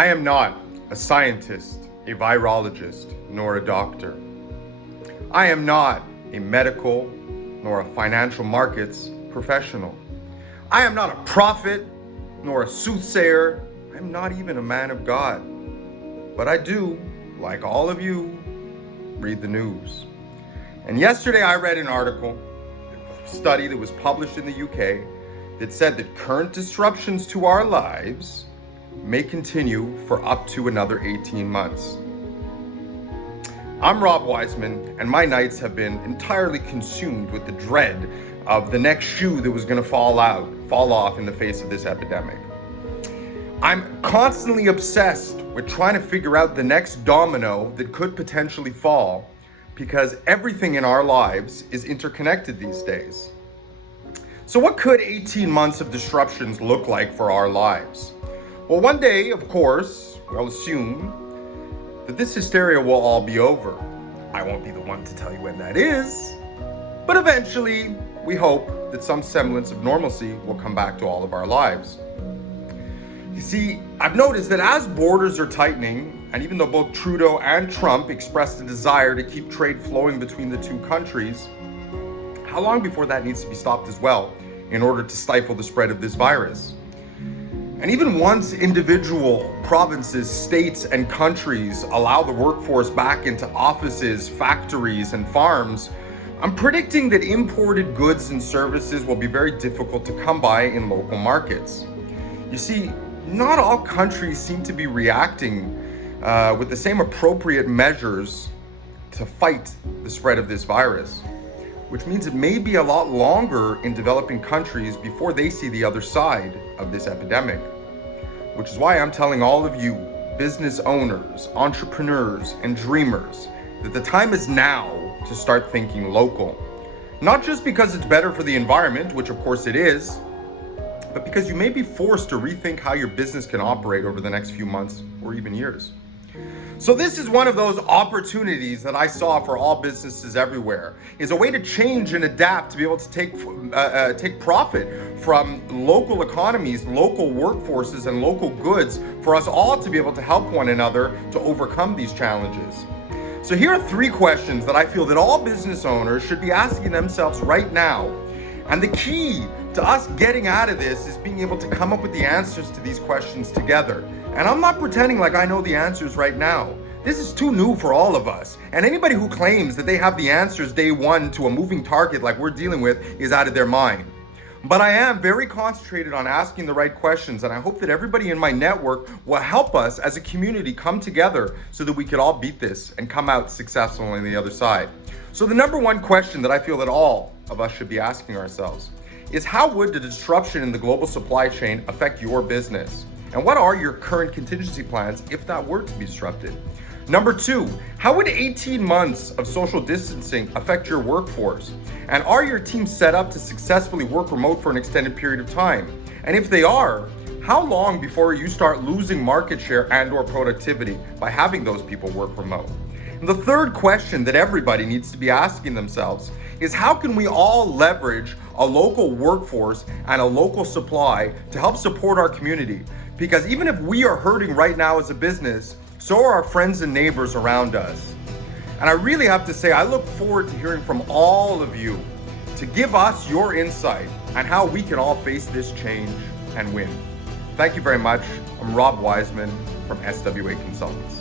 I am not a scientist, a virologist, nor a doctor. I am not a medical nor a financial markets professional. I am not a prophet nor a soothsayer. I am not even a man of God. But I do, like all of you, read the news. And yesterday I read an article, a study that was published in the UK that said that current disruptions to our lives may continue for up to another 18 months. I'm Rob Wiseman, and my nights have been entirely consumed with the dread of the next shoe that was going to fall off in the face of this epidemic. I'm constantly obsessed with trying to figure out the next domino that could potentially fall, because everything in our lives is interconnected these days. So what could 18 months of disruptions look like for our lives? Well, one day, of course, I'll assume that this hysteria will all be over. I won't be the one to tell you when that is, but eventually, we hope that some semblance of normalcy will come back to all of our lives. You see, I've noticed that as borders are tightening, and even though both Trudeau and Trump expressed a desire to keep trade flowing between the two countries, how long before that needs to be stopped as well in order to stifle the spread of this virus? And even once individual provinces, states, and countries allow the workforce back into offices, factories, and farms, I'm predicting that imported goods and services will be very difficult to come by in local markets. You see, not all countries seem to be reacting with the same appropriate measures to fight the spread of this virus, which means it may be a lot longer in developing countries before they see the other side of this epidemic. Which is why I'm telling all of you, business owners, entrepreneurs, and dreamers, that the time is now to start thinking local. Not just because it's better for the environment, which of course it is, but because you may be forced to rethink how your business can operate over the next few months or even years. So this is one of those opportunities that I saw for all businesses everywhere, is a way to change and adapt to be able to take profit from local economies, local workforces, and local goods for us all to be able to help one another to overcome these challenges. So here are 3 questions that I feel that all business owners should be asking themselves right now. And the key to us getting out of this is being able to come up with the answers to these questions together. And I'm not pretending like I know the answers right now. This is too new for all of us. And anybody who claims that they have the answers day one to a moving target like we're dealing with is out of their mind. But I am very concentrated on asking the right questions, and I hope that everybody in my network will help us as a community come together so that we could all beat this and come out successful on the other side. So the number one question that I feel that all of us should be asking ourselves is, how would the disruption in the global supply chain affect your business? And what are your current contingency plans if that were to be disrupted? Number 2, how would 18 months of social distancing affect your workforce? And are your teams set up to successfully work remote for an extended period of time? And if they are, how long before you start losing market share and or productivity by having those people work remote? And the third question that everybody needs to be asking themselves is, how can we all leverage a local workforce and a local supply to help support our community? Because even if we are hurting right now as a business, so are our friends and neighbors around us. And I really have to say, I look forward to hearing from all of you to give us your insight on how we can all face this change and win. Thank you very much. I'm Rob Wiseman from SWA Consultants.